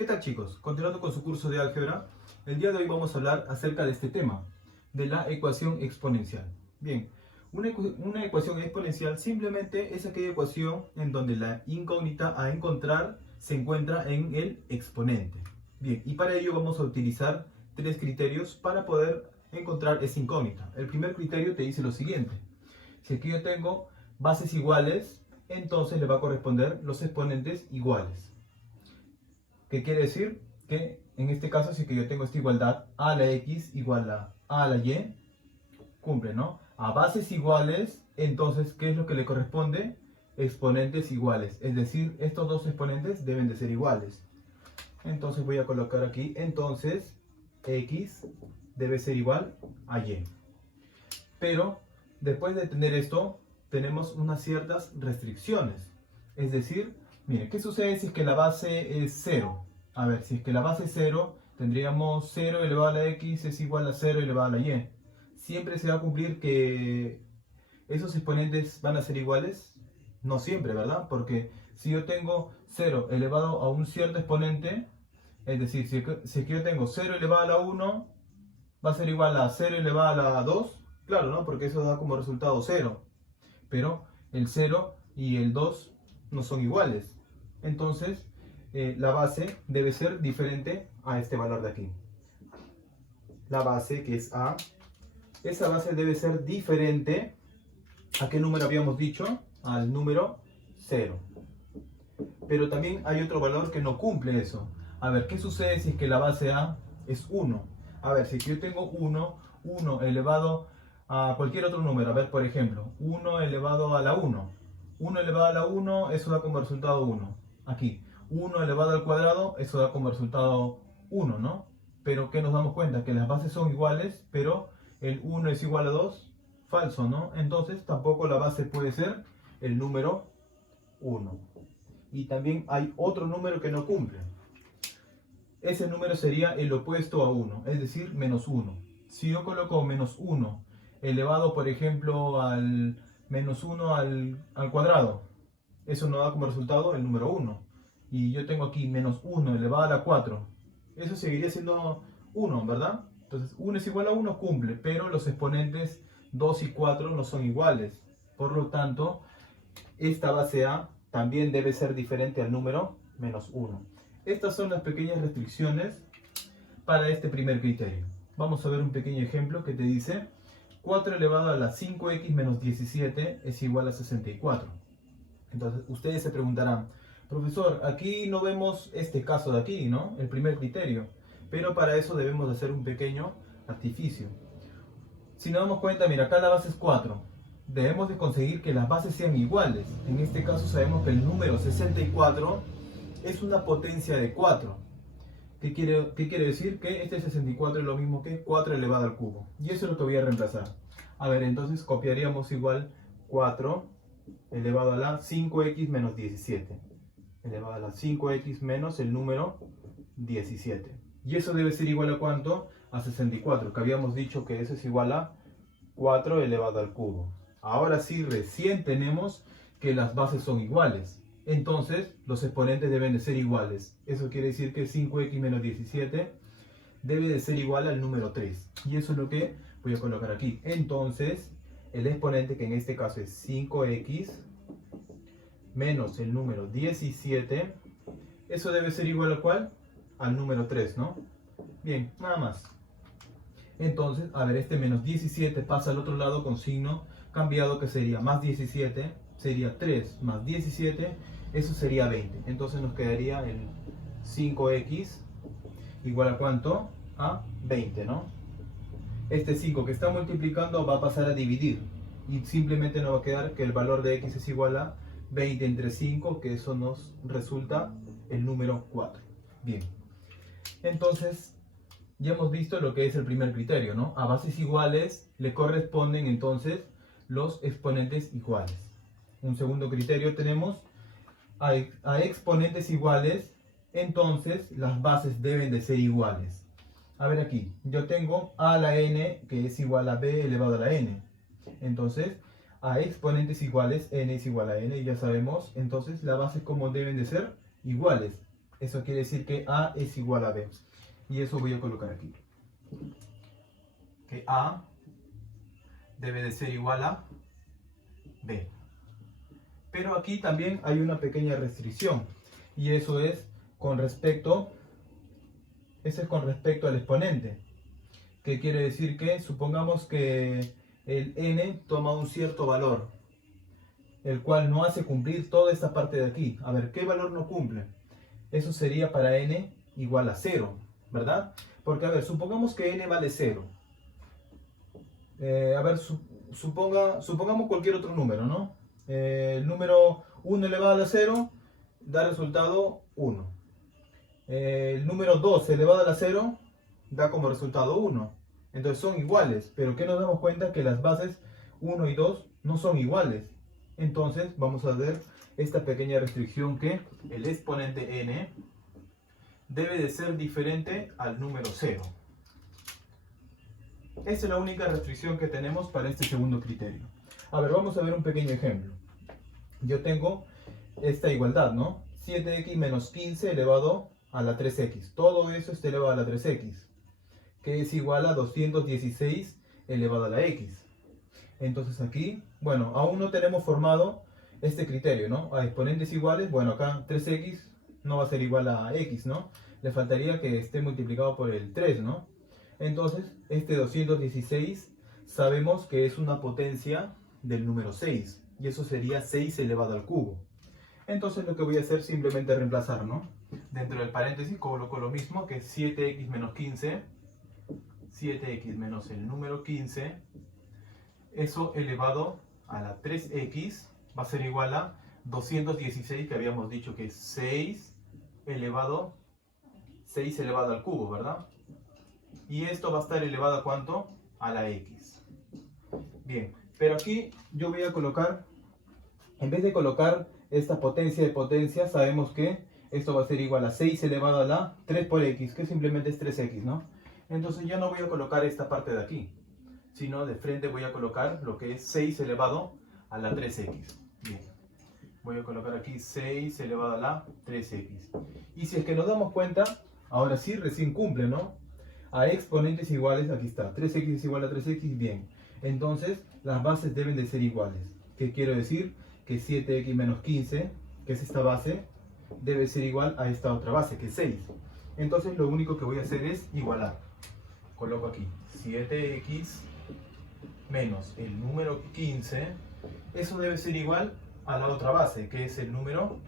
¿Qué tal, chicos? Continuando con su curso de álgebra, el día de hoy vamos a hablar acerca de este tema, de la ecuación exponencial. Bien, una ecuación exponencial simplemente es aquella ecuación en donde la incógnita a encontrar se encuentra en el exponente. Bien, y para ello vamos a utilizar tres criterios para poder encontrar esa incógnita. El primer criterio te dice lo siguiente: si aquí yo tengo bases iguales, entonces le va a corresponder los exponentes iguales. ¿Qué quiere decir? Que en este caso, si que yo tengo esta igualdad, a la x igual a la y, cumple, ¿no? A bases iguales, entonces, ¿qué es lo que le corresponde? Exponentes iguales. Es decir, estos dos exponentes deben de ser iguales. Entonces voy a colocar aquí, entonces, x debe ser igual a y. Pero, después de tener esto, tenemos unas ciertas restricciones. Es decir, mire, ¿qué sucede si es que la base es 0? A ver, si es que la base es 0, tendríamos 0 elevado a la x es igual a 0 elevado a la y. ¿Siempre se va a cumplir que esos exponentes van a ser iguales? No siempre, ¿verdad? Porque si yo tengo 0 elevado a un cierto exponente, es decir, si es que yo tengo 0 elevado a la 1, va a ser igual a 0 elevado a la 2. Claro, ¿no? Porque eso da como resultado 0. Pero el 0 y el 2 no son iguales. Entonces, la base debe ser diferente a este valor de aquí. La base, que es A, esa base debe ser diferente ¿a qué número habíamos dicho? Al número 0. Pero también hay otro valor que no cumple eso. A ver, ¿qué sucede si es que la base A es 1? A ver, si yo tengo 1 elevado a cualquier otro número. A ver, por ejemplo, 1 elevado a la 1. 1 elevado a la 1, eso da como resultado 1. Aquí, 1 elevado al cuadrado, eso da como resultado 1, ¿no? Pero ¿qué nos damos cuenta? Que las bases son iguales, pero el 1 es igual a 2. Falso, ¿no? Entonces tampoco la base puede ser el número 1. Y también hay otro número que no cumple. Ese número sería el opuesto a 1, es decir, menos 1. Si yo coloco menos 1 elevado, por ejemplo, al menos 1 al cuadrado, eso nos da como resultado el número 1. Y yo tengo aquí menos 1 elevado a la 4. Eso seguiría siendo 1, ¿verdad? Entonces 1 es igual a 1, cumple, pero los exponentes 2 y 4 no son iguales. Por lo tanto, esta base A también debe ser diferente al número menos 1. Estas son las pequeñas restricciones para este primer criterio. Vamos a ver un pequeño ejemplo que te dice 4 elevado a la 5x menos 17 es igual a 64. Entonces ustedes se preguntarán, profesor, aquí no vemos este caso de aquí, ¿no? El primer criterio. Pero para eso debemos hacer un pequeño artificio. Si nos damos cuenta, mira, acá la base es 4. Debemos de conseguir que las bases sean iguales. En este caso sabemos que el número 64 es una potencia de 4. ¿Qué quiere decir? Que este 64 es lo mismo que 4 elevado al cubo. Y eso es lo que voy a reemplazar. A ver, entonces copiaríamos igual 4 elevado a la 5x menos 17. Elevado a la 5x menos el número 17. Y eso debe ser igual a ¿cuánto? A 64, que habíamos dicho que eso es igual a 4 elevado al cubo. Ahora sí, recién tenemos que las bases son iguales. Entonces, los exponentes deben de ser iguales. Eso quiere decir que 5x menos 17 debe de ser igual al número 3. Y eso es lo que voy a colocar aquí. Entonces, el exponente, que en este caso es 5x menos el número 17, eso debe ser igual a ¿cuál? Al número 3, ¿no? Bien, nada más. Entonces, a ver, este menos 17 pasa al otro lado con signo cambiado, que sería más 17, sería 3 más 17, eso sería 20. Entonces nos quedaría el 5x igual a ¿cuánto? A 20, ¿no? Este 5 que está multiplicando va a pasar a dividir y simplemente nos va a quedar que el valor de x es igual a 20 entre 5, que eso nos resulta el número 4. Bien, entonces ya hemos visto lo que es el primer criterio, ¿no? A bases iguales le corresponden entonces los exponentes iguales. Un segundo criterio tenemos a exponentes iguales, entonces las bases deben de ser iguales. A ver aquí, yo tengo a la n que es igual a b elevado a la n. Entonces, a exponentes iguales, n es igual a n, ya sabemos. Entonces, las bases como deben de ser iguales. Eso quiere decir que A es igual a B. Y eso voy a colocar aquí. Que A debe de ser igual a B. Pero aquí también hay una pequeña restricción. Y eso es con respecto al exponente. Que quiere decir que supongamos que el n toma un cierto valor, el cual no hace cumplir toda esta parte de aquí. A ver, ¿qué valor no cumple? Eso sería para n igual a 0, ¿verdad? Porque, a ver, supongamos que n vale 0. A ver, supongamos cualquier otro número, ¿no? El número 1 elevado a 0 da resultado 1. El número 2 elevado a la 0 da como resultado 1. Entonces son iguales, pero ¿qué nos damos cuenta? Que las bases 1 y 2 no son iguales. Entonces vamos a ver esta pequeña restricción, que el exponente n debe de ser diferente al número 0. Esta es la única restricción que tenemos para este segundo criterio. A ver, vamos a ver un pequeño ejemplo. Yo tengo esta igualdad, ¿no? 7x menos 15 elevado a la 3x. Todo eso está elevado a la 3x, que es igual a 216 elevado a la x. Entonces aquí, bueno, aún no tenemos formado este criterio, ¿no? A exponentes iguales, bueno, acá 3x no va a ser igual a x, ¿no? Le faltaría que esté multiplicado por el 3, ¿no? Entonces, este 216 sabemos que es una potencia del número 6, y eso sería 6 elevado al cubo. Entonces lo que voy a hacer es simplemente reemplazar, ¿no? Dentro del paréntesis coloco lo mismo, que es 7x menos 15, 7x menos el número 15, eso elevado a la 3x va a ser igual a 216, que habíamos dicho que es 6 elevado al cubo, ¿verdad? Y esto va a estar elevado a ¿cuánto? A la x. Bien, pero aquí yo voy a colocar, en vez de colocar esta potencia de potencia, sabemos que esto va a ser igual a 6 elevado a la 3 por x, que simplemente es 3x, ¿no? Entonces ya no voy a colocar esta parte de aquí, sino de frente voy a colocar lo que es 6 elevado a la 3x. Bien, voy a colocar aquí 6 elevado a la 3x. Y si es que nos damos cuenta, ahora sí recién cumple, ¿no? A exponentes iguales, aquí está, 3x es igual a 3x, bien. Entonces las bases deben de ser iguales. ¿Qué quiero decir? Que 7x menos 15, que es esta base, debe ser igual a esta otra base, que es 6. Entonces lo único que voy a hacer es igualar. Coloco aquí 7x menos el número 15, eso debe ser igual a la otra base, que es el número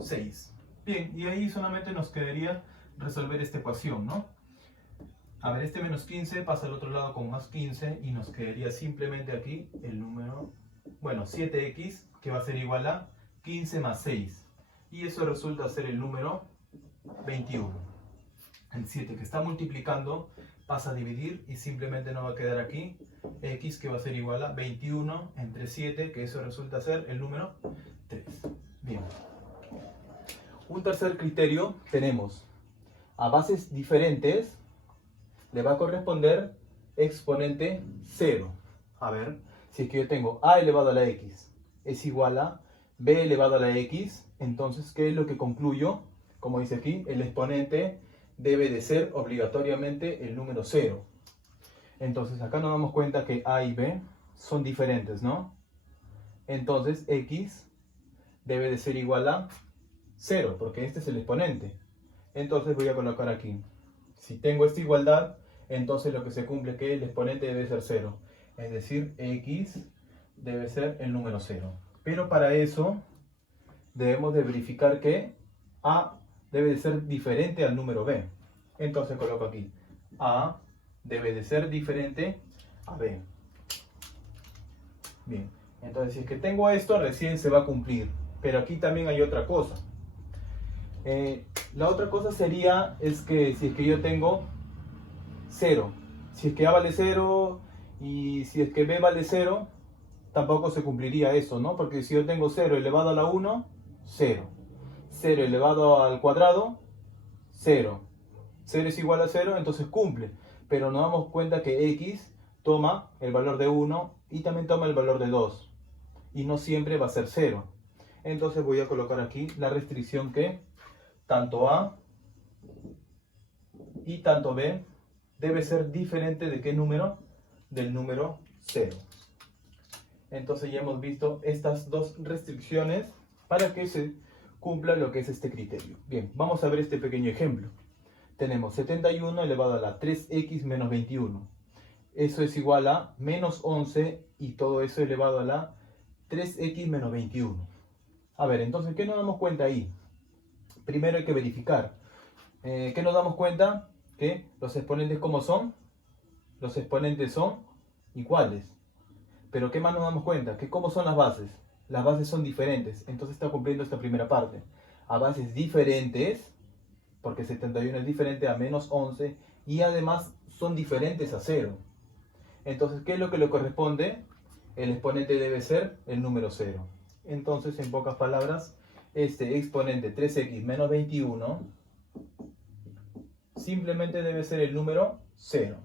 6. Bien, y ahí solamente nos quedaría resolver esta ecuación, ¿no? A ver, este menos 15 pasa al otro lado con más 15 y nos quedaría simplemente aquí el número, bueno, 7x, que va a ser igual a 15 más 6. Y eso resulta ser el número 21. El 7 que está multiplicando pasa a dividir y simplemente nos va a quedar aquí x, que va a ser igual a 21 entre 7, que eso resulta ser el número 3. Bien. Un tercer criterio tenemos: a bases diferentes le va a corresponder exponente 0. A ver, si es que yo tengo a elevado a la x es igual a b elevado a la x, entonces, ¿qué es lo que concluyo? Como dice aquí, el exponente debe de ser obligatoriamente el número 0. Entonces, acá nos damos cuenta que a y b son diferentes, ¿no? Entonces, x debe de ser igual a 0, porque este es el exponente. Entonces voy a colocar aquí, si tengo esta igualdad, entonces lo que se cumple es que el exponente debe ser 0. Es decir, x debe ser el número 0. Pero para eso debemos de verificar que a debe de ser diferente al número b. Entonces coloco aquí, a debe de ser diferente a b. Bien, entonces si es que tengo esto, recién se va a cumplir. Pero aquí también hay otra cosa. La otra cosa sería, es que si es que yo tengo 0, si es que a vale 0 y si es que b vale 0, tampoco se cumpliría eso, ¿no? Porque si yo tengo 0 elevado a la 1, 0. 0 elevado al cuadrado, 0. 0 es igual a 0, entonces cumple. Pero nos damos cuenta que x toma el valor de 1 y también toma el valor de 2. Y no siempre va a ser 0. Entonces voy a colocar aquí la restricción que tanto A y tanto B debe ser diferente ¿de qué número? Del número 0. Entonces ya hemos visto estas dos restricciones para que se cumpla lo que es este criterio. Bien, vamos a ver este pequeño ejemplo. Tenemos 71 elevado a la 3x menos 21. Eso es igual a menos 11 y todo eso elevado a la 3x menos 21. A ver, entonces, ¿qué nos damos cuenta ahí? Primero hay que verificar. ¿Qué nos damos cuenta? Que los exponentes, ¿cómo son? Los exponentes son iguales. Pero ¿qué más nos damos cuenta? Que ¿cómo son las bases? Las bases son diferentes. Entonces está cumpliendo esta primera parte. A bases diferentes, porque 71 es diferente a menos 11, y además son diferentes a 0. Entonces, ¿qué es lo que le corresponde? El exponente debe ser el número 0. Entonces, en pocas palabras, este exponente 3x menos 21 simplemente debe ser el número 0.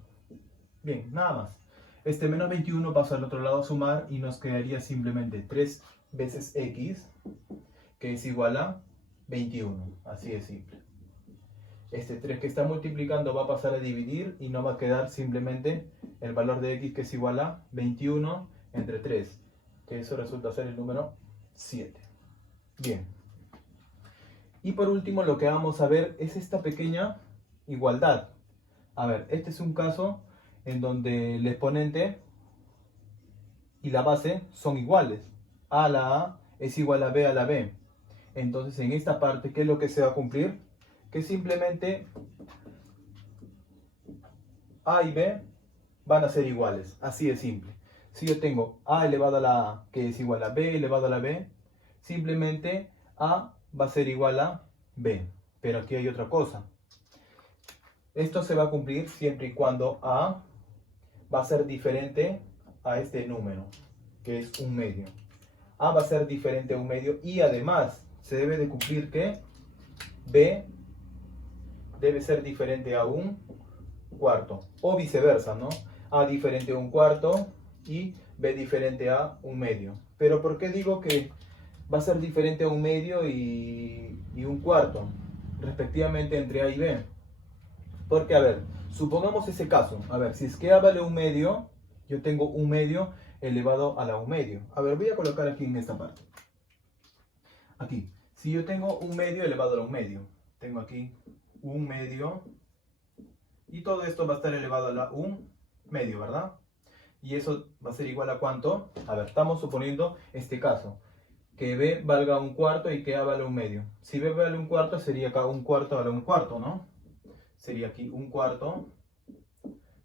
Bien, nada más. Este menos 21 pasa al otro lado a sumar y nos quedaría simplemente 3 veces x, que es igual a 21. Así de simple. Este 3 que está multiplicando va a pasar a dividir y nos va a quedar simplemente el valor de x, que es igual a 21 entre 3, que eso resulta ser el número 7. Bien. Y por último lo que vamos a ver es esta pequeña igualdad. A ver, este es un caso en donde el exponente y la base son iguales. A a la A es igual a B a la B. Entonces en esta parte, ¿qué es lo que se va a cumplir? Que simplemente A y B van a ser iguales. Así de simple. Si yo tengo A elevado a la A, que es igual a B elevado a la B, simplemente A va a ser igual a B. Pero aquí hay otra cosa. Esto se va a cumplir siempre y cuando A va a ser diferente a este número, que es un medio. A va a ser diferente a un medio y además se debe de cumplir que B debe ser diferente a un cuarto. O viceversa, ¿no? A diferente a un cuarto y B diferente a un medio. Pero ¿por qué digo que va a ser diferente a un medio y un cuarto, respectivamente entre A y B? Porque, a ver, supongamos ese caso. A ver, si es que A vale un medio, yo tengo un medio elevado a la un medio. A ver, voy a colocar aquí en esta parte. Aquí. Si yo tengo un medio elevado a la un medio, tengo aquí un medio y todo esto va a estar elevado a la un medio, ¿verdad? Y eso va a ser igual a ¿cuánto? A ver, estamos suponiendo este caso. Que B valga un cuarto y que A vale un medio. Si B vale un cuarto, sería acá un cuarto vale un cuarto, ¿no? Sería aquí un cuarto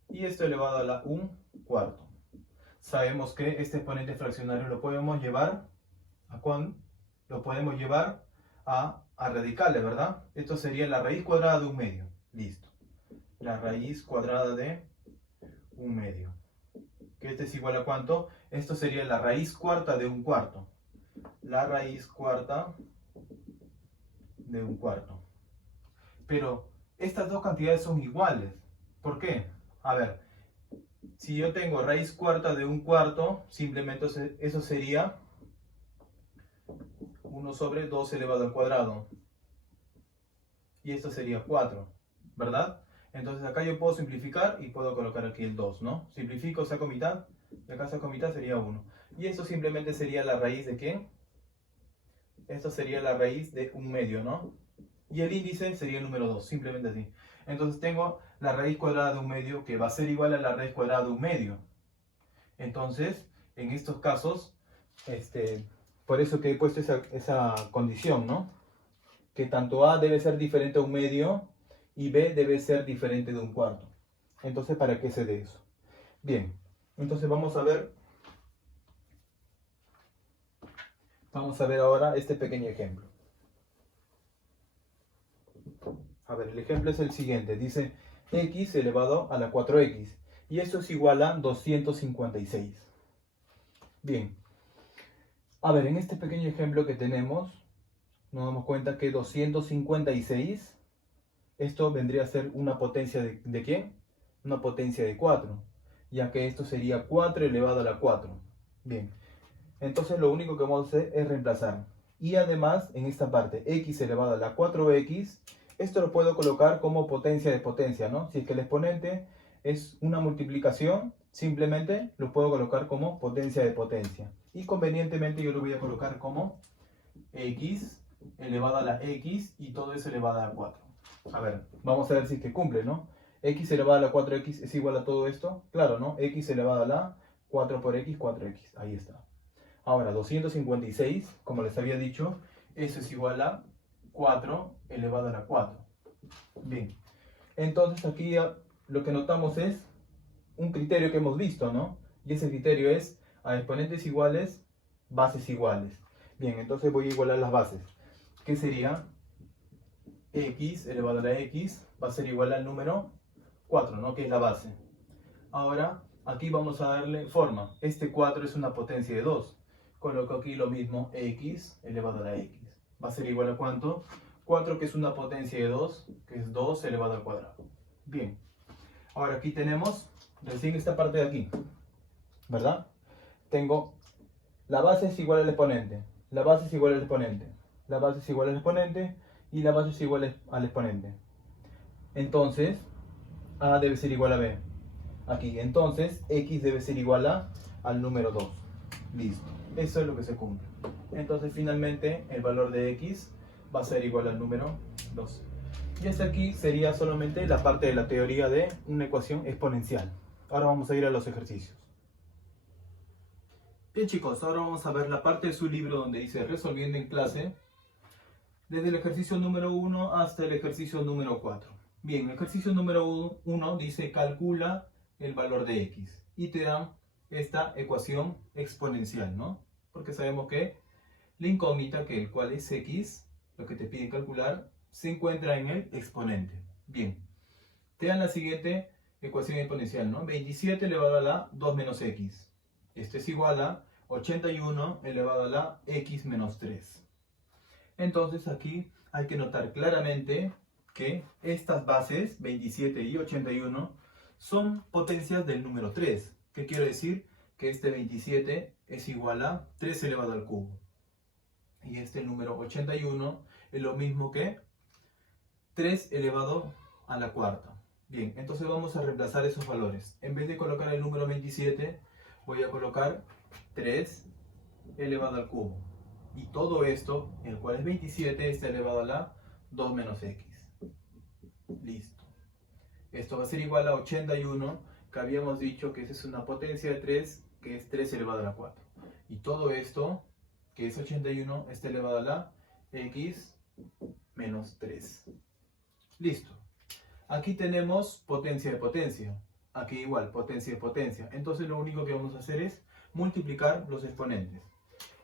y esto elevado a la un cuarto. Sabemos que este exponente fraccionario lo podemos llevar a ¿cuándo? Lo podemos llevar a radicales, ¿verdad? Esto sería la raíz cuadrada de un medio. Listo. La raíz cuadrada de un medio. Que este es igual a ¿cuánto? Esto sería la raíz cuarta de un cuarto. La raíz cuarta de un cuarto. Pero estas dos cantidades son iguales. ¿Por qué? A ver, si yo tengo raíz cuarta de un cuarto, simplemente eso sería 1 sobre 2 elevado al cuadrado. Y esto sería 4, ¿verdad? Entonces acá yo puedo simplificar y puedo colocar aquí el 2, ¿no? Simplifico, saco mitad, y acá saco mitad, sería 1. Y esto simplemente sería la raíz de ¿qué? Esto sería la raíz de un medio, ¿no? Y el índice sería el número 2, simplemente así. Entonces tengo la raíz cuadrada de un medio que va a ser igual a la raíz cuadrada de un medio. Entonces, en estos casos, por eso que he puesto esa condición, ¿no? Que tanto A debe ser diferente a un medio y B debe ser diferente de un cuarto. Entonces, ¿para qué se dé eso? Bien, entonces vamos a ver ahora este pequeño ejemplo. A ver, el ejemplo es el siguiente. Dice x elevado a la 4x. Y eso es igual a 256. Bien. A ver, en este pequeño ejemplo que tenemos, nos damos cuenta que 256, esto vendría a ser una potencia ¿de quién? Una potencia de 4. Ya que esto sería 4 elevado a la 4. Bien. Entonces lo único que vamos a hacer es reemplazar. Y además, en esta parte, x elevado a la 4x, esto lo puedo colocar como potencia de potencia, ¿no? Si es que el exponente es una multiplicación, simplemente lo puedo colocar como potencia de potencia. Y convenientemente yo lo voy a colocar como x elevado a la x y todo eso elevado a la 4. A ver, vamos a ver si es que cumple, ¿no? X elevado a la 4x es igual a todo esto. Claro, ¿no? X elevado a la 4 por x, 4x. Ahí está. Ahora, 256, como les había dicho, eso es igual a 4 elevado a la 4. Bien. Entonces aquí ya lo que notamos es un criterio que hemos visto, ¿no? Y ese criterio es a exponentes iguales, bases iguales. Bien, entonces voy a igualar las bases. ¿Qué sería? X elevado a la x va a ser igual al número 4, ¿no? Que es la base. Ahora, aquí vamos a darle forma. Este 4 es una potencia de 2. Coloco aquí lo mismo, x elevado a la x. ¿Va a ser igual a cuánto? 4, que es una potencia de 2, que es 2 elevado al cuadrado. Bien. Ahora aquí tenemos recién esta parte de aquí, ¿verdad? Tengo la base es igual al exponente, la base es igual al exponente, la base es igual al exponente y la base es igual al exponente. Entonces, A debe ser igual a B. Aquí, entonces, X debe ser igual al número 2. Listo. Eso es lo que se cumple. Entonces, finalmente, el valor de X va a ser igual al número 2. Y hasta aquí sería solamente la parte de la teoría de una ecuación exponencial. Ahora vamos a ir a los ejercicios. Bien chicos, ahora vamos a ver la parte de su libro donde dice resolviendo en clase, desde el ejercicio número 1 hasta el ejercicio número 4. Bien, el ejercicio número 1 dice calcula el valor de x y te dan esta ecuación exponencial, ¿no? Porque sabemos que la incógnita, que el cual es x, lo que te piden calcular, se encuentra en el exponente. Bien, te dan la siguiente ecuación exponencial, ¿no? 27 elevado a la 2 menos x. Esto es igual a 81 elevado a la x menos 3. Entonces aquí hay que notar claramente que estas bases, 27 y 81, son potencias del número 3. ¿Qué quiere decir? Que este 27 es igual a 3 elevado al cubo. Y este número 81 es lo mismo que 3 elevado a la cuarta. Bien, entonces vamos a reemplazar esos valores. En vez de colocar el número 27, voy a colocar 3 elevado al cubo. Y todo esto, el cual es 27, está elevado a la 2 menos x. Listo. Esto va a ser igual a 81, que habíamos dicho que esa es una potencia de 3, que es 3 elevado a la 4. Y todo esto, que es 81, está elevado a la x menos 3. Listo. Aquí tenemos potencia de potencia. Aquí igual, potencia de potencia. Entonces lo único que vamos a hacer es multiplicar los exponentes.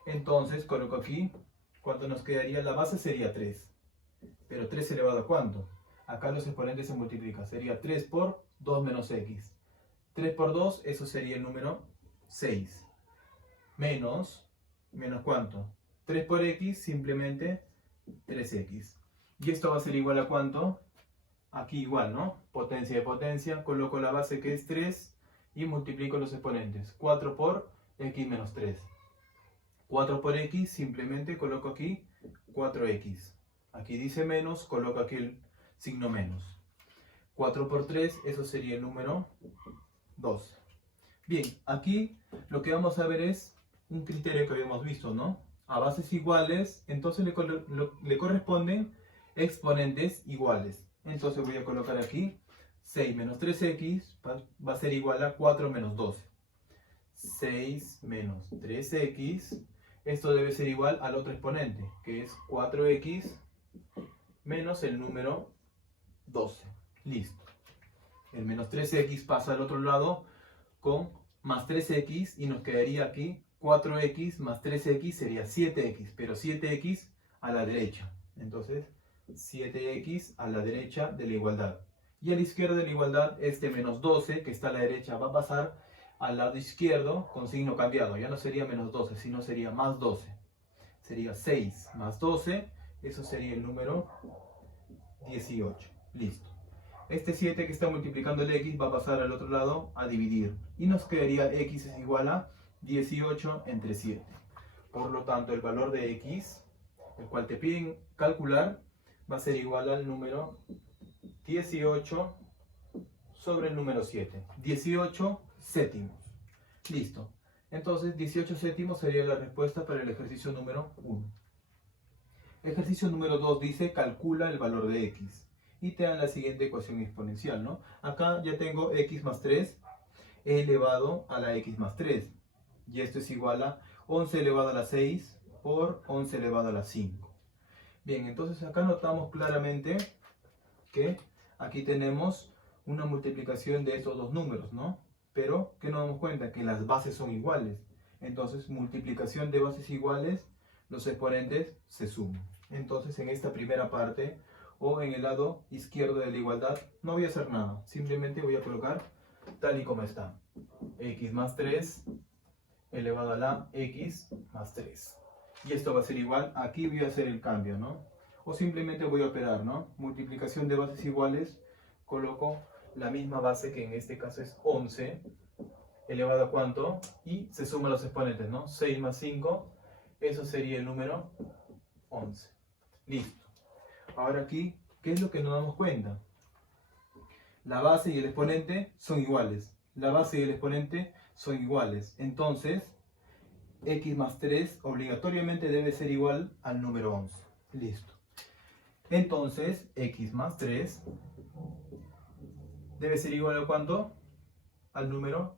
Entonces coloco aquí, ¿cuánto nos quedaría? La base sería 3. Pero 3 elevado a ¿cuánto? Acá los exponentes se multiplican. Sería 3 por 2 menos x. 3 por 2, eso sería el número 6. Menos ¿cuánto? 3 por x, simplemente 3x. Y esto va a ser igual a ¿cuánto? Aquí igual, ¿no? Potencia de potencia. Coloco la base que es 3 y multiplico los exponentes. 4 por x menos 3. 4 por x, simplemente coloco aquí 4x. Aquí dice menos, coloco aquí el signo menos. 4 por 3, eso sería el número 2. Bien, aquí lo que vamos a ver es un criterio que habíamos visto, ¿no? A bases iguales, entonces le corresponden exponentes iguales. Entonces voy a colocar aquí 6 menos 3x va a ser igual a 4 menos 12. 6 menos 3x, esto debe ser igual al otro exponente, que es 4x menos el número 12. Listo. El menos 3x pasa al otro lado con más 3x y nos quedaría aquí 4x más 3x sería 7x, pero 7x a la derecha. Entonces 7x a la derecha de la igualdad. Y a la izquierda de la igualdad este menos 12 que está a la derecha va a pasar al lado izquierdo con signo cambiado. Ya no sería menos 12, sino sería más 12. Sería 6 más 12, eso sería el número 18. Listo. Este 7 que está multiplicando el x va a pasar al otro lado a dividir. Y nos quedaría x es igual a 18 entre 7. Por lo tanto, el valor de x el cual te piden calcular, va a ser igual al número 18 sobre el número 7. 18 séptimos. Listo. Entonces 18 séptimos sería la respuesta para el ejercicio número 1. Ejercicio número 2 dice calcula el valor de x. Y te dan la siguiente ecuación exponencial, ¿no? Acá ya tengo x más 3 elevado a la x más 3. Y esto es igual a 11 elevado a la 6 por 11 elevado a la 5. Bien, entonces acá notamos claramente que aquí tenemos una multiplicación de estos dos números, ¿no? Pero, ¿qué nos damos cuenta? Que las bases son iguales. Entonces, multiplicación de bases iguales, los exponentes se suman. Entonces, en esta primera parte, o en el lado izquierdo de la igualdad, no voy a hacer nada. Simplemente voy a colocar tal y como está. X más 3 elevado a la x más 3. Y esto va a ser igual, aquí voy a hacer el cambio, ¿no? O simplemente voy a operar, ¿no? Multiplicación de bases iguales, coloco la misma base que en este caso es 11, elevado a ¿cuánto? Y se suman los exponentes, ¿no? 6 más 5, eso sería el número 11. Listo. Ahora aquí, ¿qué es lo que nos damos cuenta? La base y el exponente son iguales. La base y el exponente son iguales. Entonces, x más 3 obligatoriamente debe ser igual al número 11. Listo. Entonces, x más 3 debe ser igual a ¿cuánto? Al número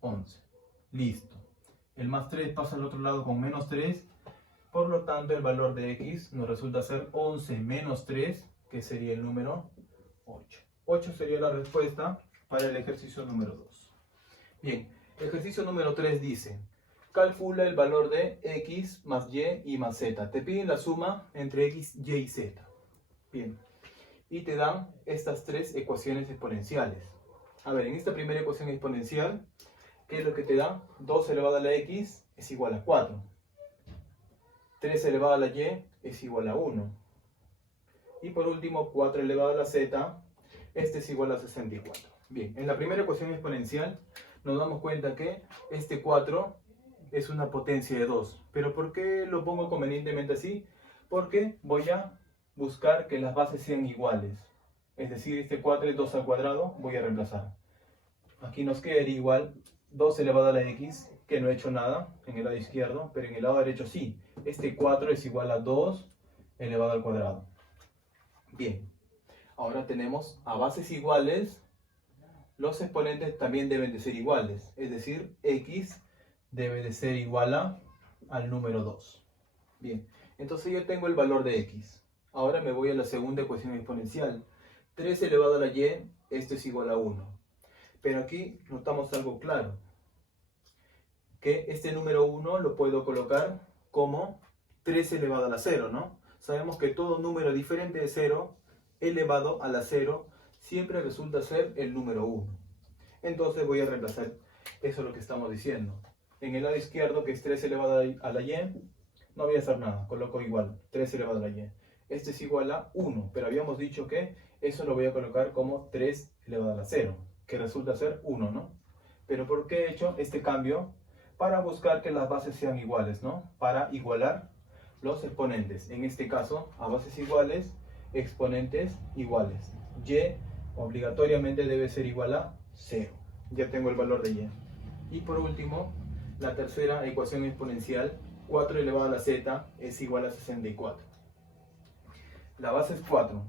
11. Listo. El más 3 pasa al otro lado con menos 3. Por lo tanto, el valor de x nos resulta ser 11 menos 3, que sería el número 8. 8 sería la respuesta para el ejercicio número 2. Bien, ejercicio número 3 dice, calcula el valor de x más y más z. Te piden la suma entre x, y y z. Bien, y te dan estas tres ecuaciones exponenciales. A ver, en esta primera ecuación exponencial, ¿qué es lo que te da? 2 elevado a la x es igual a 4. 3 elevado a la y es igual a 1. Y por último, 4 elevado a la z, este es igual a 64. Bien, en la primera ecuación exponencial nos damos cuenta que este 4 es una potencia de 2. ¿Pero por qué lo pongo convenientemente así? Porque voy a buscar que las bases sean iguales. Es decir, este 4 es 2 al cuadrado, voy a reemplazar. Aquí nos quedaría igual 2 elevado a la x, que no he hecho nada en el lado izquierdo, pero en el lado derecho sí. Este 4 es igual a 2 elevado al cuadrado. Bien, ahora tenemos a bases iguales, los exponentes también deben de ser iguales. Es decir, x debe de ser igual al número 2. Bien, entonces yo tengo el valor de x. Ahora me voy a la segunda ecuación exponencial. 3 elevado a la y, esto es igual a 1. Pero aquí notamos algo claro. Que este número 1 lo puedo colocar como 3 elevado a la 0, ¿no? Sabemos que todo número diferente de 0 elevado a la 0 siempre resulta ser el número 1. Entonces voy a reemplazar, eso es lo que estamos diciendo. En el lado izquierdo, que es 3 elevado a la y, no voy a hacer nada, coloco igual, 3 elevado a la y. Este es igual a 1, pero habíamos dicho que eso lo voy a colocar como 3 elevado a la 0, que resulta ser 1, ¿no? Pero ¿por qué he hecho este cambio? Para buscar que las bases sean iguales, ¿no? Para igualar los exponentes. En este caso, a bases iguales, exponentes iguales. Y obligatoriamente debe ser igual a 0. Ya tengo el valor de y. Y por último, la tercera ecuación exponencial, 4 elevado a la z es igual a 64. La base es 4.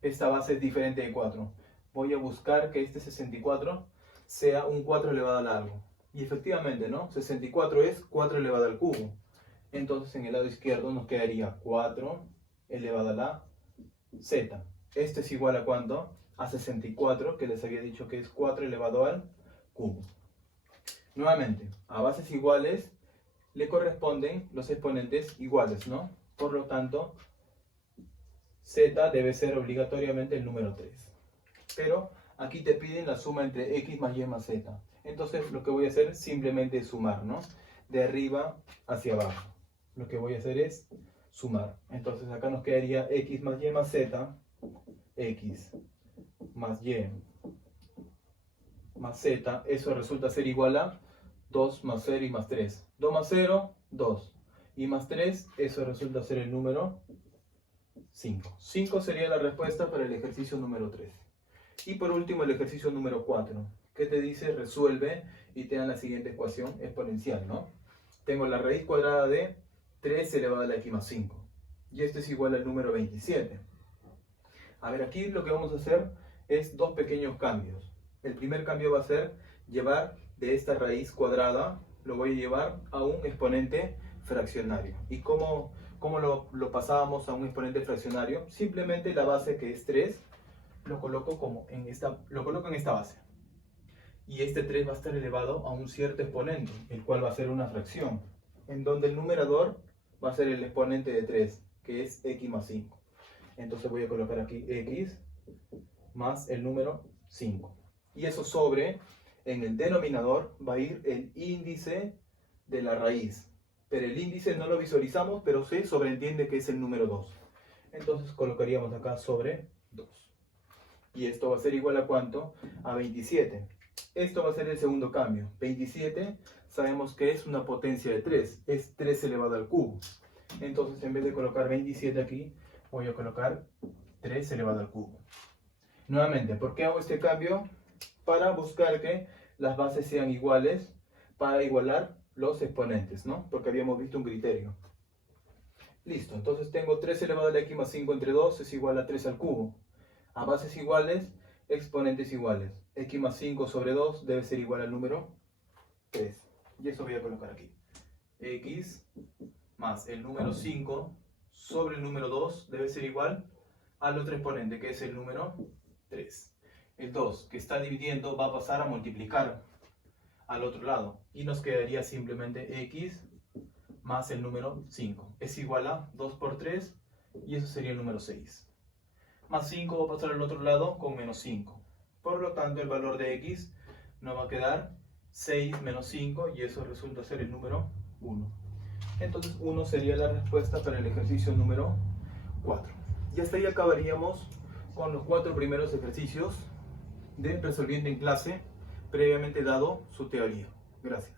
Esta base es diferente de 4. Voy a buscar que este 64 sea un 4 elevado al algo. Y efectivamente, ¿no? 64 es 4 elevado al cubo. Entonces en el lado izquierdo nos quedaría 4 elevado a la z. Esto es igual a ¿cuánto? A 64, que les había dicho que es 4 elevado al cubo. Nuevamente, a bases iguales le corresponden los exponentes iguales, ¿no? Por lo tanto, z debe ser obligatoriamente el número 3. Pero aquí te piden la suma entre x más y más z. Entonces lo que voy a hacer simplemente es sumar, ¿no? De arriba hacia abajo. Lo que voy a hacer es sumar. Entonces acá nos quedaría x más y más z, x más y más z. Eso resulta ser igual a 2 más 0 y más 3. 2 más 0, 2. y más 3, eso resulta ser el número 5. 5 sería la respuesta para el ejercicio número 3. Y por último el ejercicio número 4, que te dice resuelve y te dan la siguiente ecuación exponencial, ¿no? Tengo la raíz cuadrada de 3 elevado a la x más 5. Y esto es igual al número 27. A ver, aquí lo que vamos a hacer es dos pequeños cambios. El primer cambio va a ser llevar de esta raíz cuadrada, lo voy a llevar a un exponente fraccionario. ¿Y cómo lo pasábamos a un exponente fraccionario? Simplemente la base, que es 3, lo coloco en esta base. Y este 3 va a estar elevado a un cierto exponente, el cual va a ser una fracción, en donde el numerador va a ser el exponente de 3, que es x más 5. Entonces voy a colocar aquí x más el número 5. Y eso sobre, en el denominador va a ir el índice de la raíz. Pero el índice no lo visualizamos, pero se sobreentiende que es el número 2. Entonces colocaríamos acá sobre 2. Y esto va a ser igual a ¿cuánto? A 27. Esto va a ser el segundo cambio. 27 sabemos que es una potencia de 3. Es 3 elevado al cubo. Entonces en vez de colocar 27 aquí, voy a colocar 3 elevado al cubo. Nuevamente, ¿por qué hago este cambio? Para buscar que las bases sean iguales, para igualar los exponentes, ¿no? Porque habíamos visto un criterio. Listo, entonces tengo 3 elevado a la x más 5 entre 2 es igual a 3 al cubo. A bases iguales, exponentes iguales. X más 5 sobre 2 debe ser igual al número 3. Y eso voy a colocar aquí. X más el número 5 sobre el número 2 debe ser igual al otro exponente, que es el número 3. El 2 que está dividiendo va a pasar a multiplicar al otro lado. Y nos quedaría simplemente x más el número 5. Es igual a 2 por 3 y eso sería el número 6. Más 5 va a pasar al otro lado con menos 5. Por lo tanto, el valor de x nos va a quedar 6 menos 5 y eso resulta ser el número 1. Entonces 1 sería la respuesta para el ejercicio número 4. Y hasta ahí acabaríamos con los 4 primeros ejercicios de resolviendo en clase, previamente dado su teoría. Gracias.